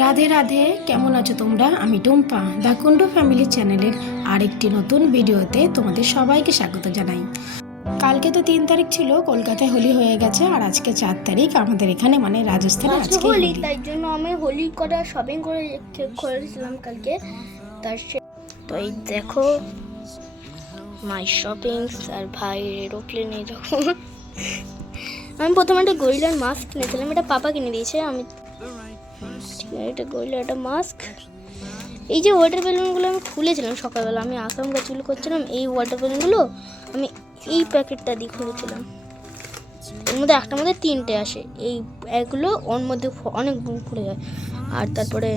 রাধে রাধে, কেমন আছো তোমরা? আমি টুম্পা, দ্য কুন্ডু ফ্যামিলি চ্যানেলের আরেকটি নতুন ভিডিওতে তোমাদের সবাইকে স্বাগত জানাই। কালকে তো 3 তারিখ ছিল, কলকাতায় হোলি হয়ে গেছে, আর আজকে 4 তারিখ আমাদের এখানে মানে রাজস্থানে আজকে হোলি। তাই জন্য আমি হোলি করা শপিং করেছিলাম কালকে। তো এই দেখো মাই শপিংস। আর ভাই এরোপ্লেনে যখন আমি প্রথমে একটা গরিলার মাস্ক কিনেছিলাম, এটা পাপা কিনে দিয়েছে। আমি এটা গরিলা একটা মাস্ক। এই যে ওয়াটার বেলুনগুলো আমি খুলেছিলাম সকালবেলা, আমি আকাম গাছগুলো করছিলাম, এই ওয়াটার বেলুনগুলো আমি এই প্যাকেটটা দিয়ে খুলেছিলাম। এর মধ্যে একটার মধ্যে 3টে আসে, এই এগুলো ওর মধ্যে অনেক ফুলে যায়। আর তারপরে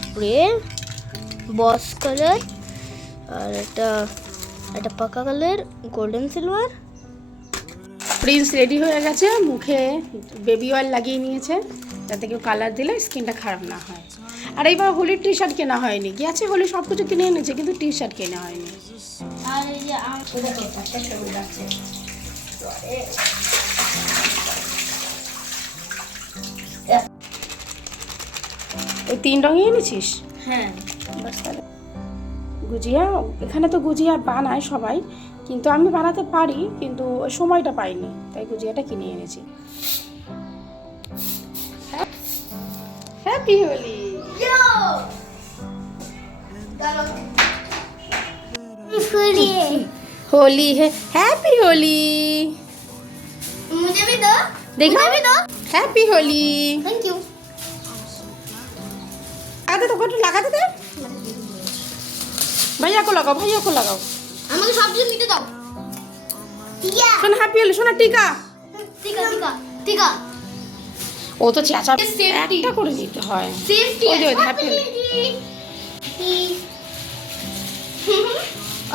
স্প্রে, বস কালার, আর একটা পাকা colour, golden silver. Prince ready হয়ে গেছে, মুখে বেবি অয়েল লাগিয়ে নিয়েছে যাতে কেউ কালার দিলে স্কিনটা খারাপ না হয়। আর এইবার হোলির টি শার্ট কেনা হয়নি, গেছে হোলি সব কিছু কিনে এনেছে কিন্তু টি শার্ট কেনা হয়নি। আর এই যে একটা ছবি আছে, ওই 3 রঙই এনেছিস? হ্যাঁ। বাস তাহলে গুজিয়া, এখানে তো গুজিয়া বানায় সবাই, কিন্তু আমি বানাতে পারি কিন্তু ওই সময়টা পাইনি, তাই গুজিয়াটা কিনে এনেছি। হ্যাপি হোলি। होली है, हैप्पी होली। मुझे भी दो, देखो मुझे भी दो। हैप्पी होली। Thank you. आते तो फोटो लगाते थे, भैया को लगाओ, भैया को लगाओ। আমাকে সব কিছু নিতে দাও। টিকা শোনা হ্যাপি হোলি, শোনা টিকা টিকা টিকা টিকা। ও তো চাচা একটা করে দিতে হয়। সেফটি ওই যে হ্যাপি হোলি।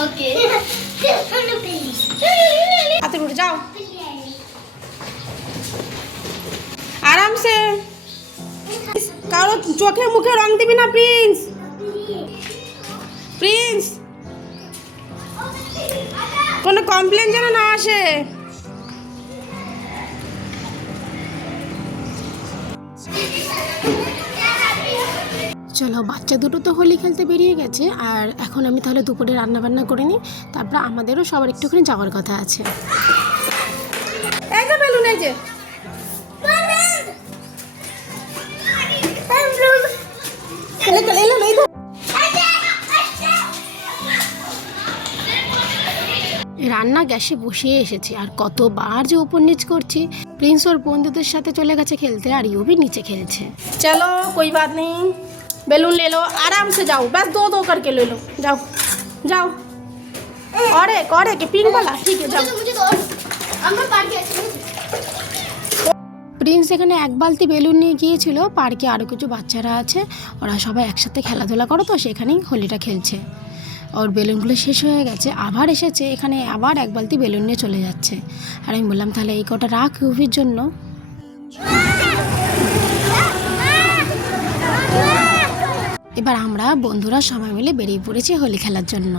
ওকে हाथ उठ जाओ आराम से, কারো চোখে মুখে রং দিবি না প্রিন্স। প্রিন্স কোনো কমপ্লেন যেন না আসে। চলো, বাচ্চা দুটো তো হোলি খেলতে বেরিয়ে গেছে, আর এখন আমি তাহলে দুপুরে রান্না বান্না করে নিই, তারপর আমাদেরও সবার একটুখানি যাওয়ার কথা আছে। এই যে বেলুন, এই যে রান্না গ্যাসে বসিয়ে এসেছি, আর কতবার যে উপর নিচ করছি। প্রিন্স ওর বন্ধুদের সাথে চলে গেছে খেলতে, আর ইউবি নিচে খেলছে। চলো कोई बात नहीं, बैलून ले लो, आराम से जाओ, बस दो करके ले लो, जाओ जाओ। और एक पिंक वाला, ठीक है जाओ। मुझे दो, আমরা পার্কে আছি। প্রিন্স এখানে 1 বালতি বেলুন নিয়ে গিয়েছিল, পার্কে আরও কিছু বাচ্চারা আছে, ওরা সবাই একসাথে খেলাধুলা করো, তো সেখানেই হোলিটা খেলছে। ওর বেলুনগুলো শেষ হয়ে গেছে, আবার এসেছে এখানে, আবার 1 বালতি বেলুন নিয়ে চলে যাচ্ছে। আর আমি বললাম তাহলে এই কটা রাখ ইউভির জন্য। এবার আমরা বন্ধুরা সবাই মিলে বেরিয়ে পড়েছি হোলি খেলার জন্য।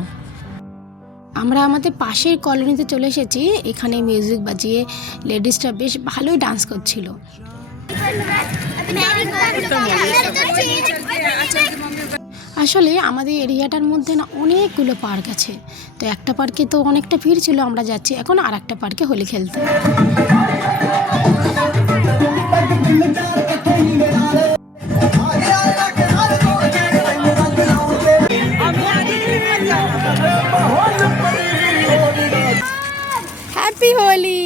আমরা আমাদের পাশের কলোনিতে চলে এসেছি, এখানে মিউজিক বাজিয়ে লেডিসটা বেশ ভালোই ডান্স করছিল। আসলে আমাদের এরিয়াটার মধ্যে না অনেকগুলো পার্ক আছে, তো একটা পার্কে তো অনেকটা ভিড় ছিল, আমরা যাচ্ছি এখন আর একটা পার্কে হোলি খেলতে। হ্যাপি হোলি।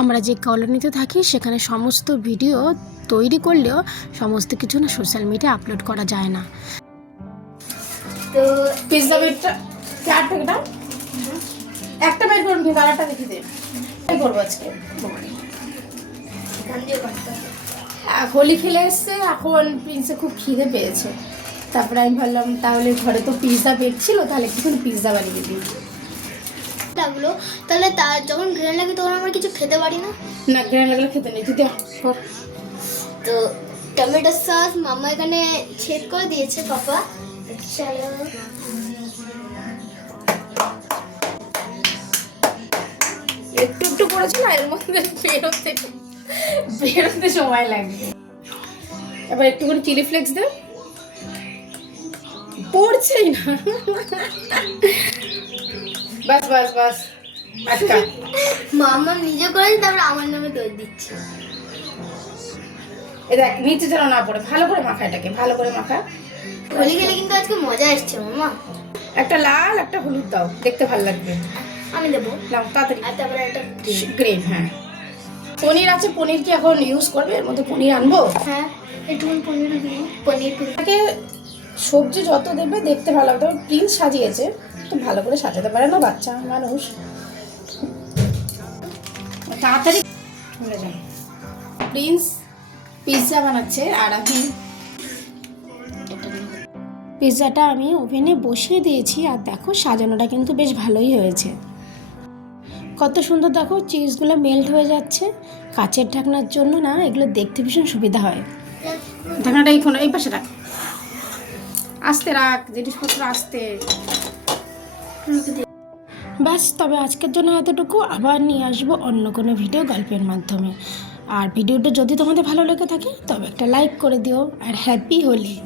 আমরা যে কলোনিতে থাকি সেখানে সমস্ত ভিডিও তৈরি করলেও সমস্ত কিছু না সোশ্যাল মিডিয়া আপলোড করা যায় না। তো পিৎজা বেডটা চার প্যাকেট একটা বের করুন, কিন্তু আরেকটা দেখে দে। কি করবো আজকে? হোলি খেলে এসছে, এখন প্রিন্সে খুব খিদে পেয়েছে, তারপরে আমি ভাবলাম তাহলে ঘরে তো পিৎজা বেড ছিল, তাহলে কিছু পিৎজা বানিয়ে দিই। লাগলো তাহলে তার যখন ঘৃণা লাগে তখন আমরা কিছু খেতে পারি না। না, ঘৃণা লাগলে খেতে নেই, তুই দেখ। তো টমেটো সস মামা এখানে ছেদ করে দিয়েছে পাপা। চলো একটু একটু করেছিল, এর মধ্যে বেরোতে বেরোতে সময় লাগবে। এবার একটু করে চিলি ফ্লেক্স দে, পড়ছেই না। বাস বাস বাস, আটকা। মামা নিজে করেছে, তারপরে আমার নামে দই দিচ্ছে। এ দেখ নিচে যেন না পড়ে, ভালো করে মাখা, এটাকে ভালো করে মাখা। হোলি খেলে কিন্তু আজকে মজা এসছে মামা। একটা লাল একটা হলুদ দাও, দেখতে ভালো লাগবে। আমি দেবো। নাও তাড়াতাড়ি। আর তারপরে একটা গ্রেভ, হ্যাঁ। পনির আছে, পনির কি এখন ইউজ করবে? এর মধ্যে পনির আনবো। হ্যাঁ, একটু পনির দিই। পনির তাকে সবজি যত দেবে দেখতে ভালো লাগবে। তবে প্রিন্স সাজিয়েছে, তো ভালো করে সাজাতে পারে না, বাচ্চা মানুষ। তাড়াতাড়ি চলে যান। প্রিন্স পিৎজা বানাচ্ছে, আর আমি পিৎজাটা আমি ওভেনে বসিয়ে দিয়েছি। আর দেখো সাজানোটা কিন্তু বেশ ভালোই হয়েছে, কত সুন্দর। দেখো চিজগুলো মেল্ট হয়ে যাচ্ছে। কাচের ঢাকনার জন্য না এগুলো দেখতে ভীষণ সুবিধা হয়। ঢাকনাটা এই পাশে রাখ, আস্তে রাখ, জিনিসপত্র আস্তে। ব্যাস, তবে আজকের জন্য এতটুকু। আবার নিয়ে আসবো অন্য কোনো ভিডিও গল্পের মাধ্যমে। আর ভিডিওটা যদি তোমাদের ভালো লেগে থাকে তবে একটা লাইক করে দিও। আর হ্যাপি হোলি।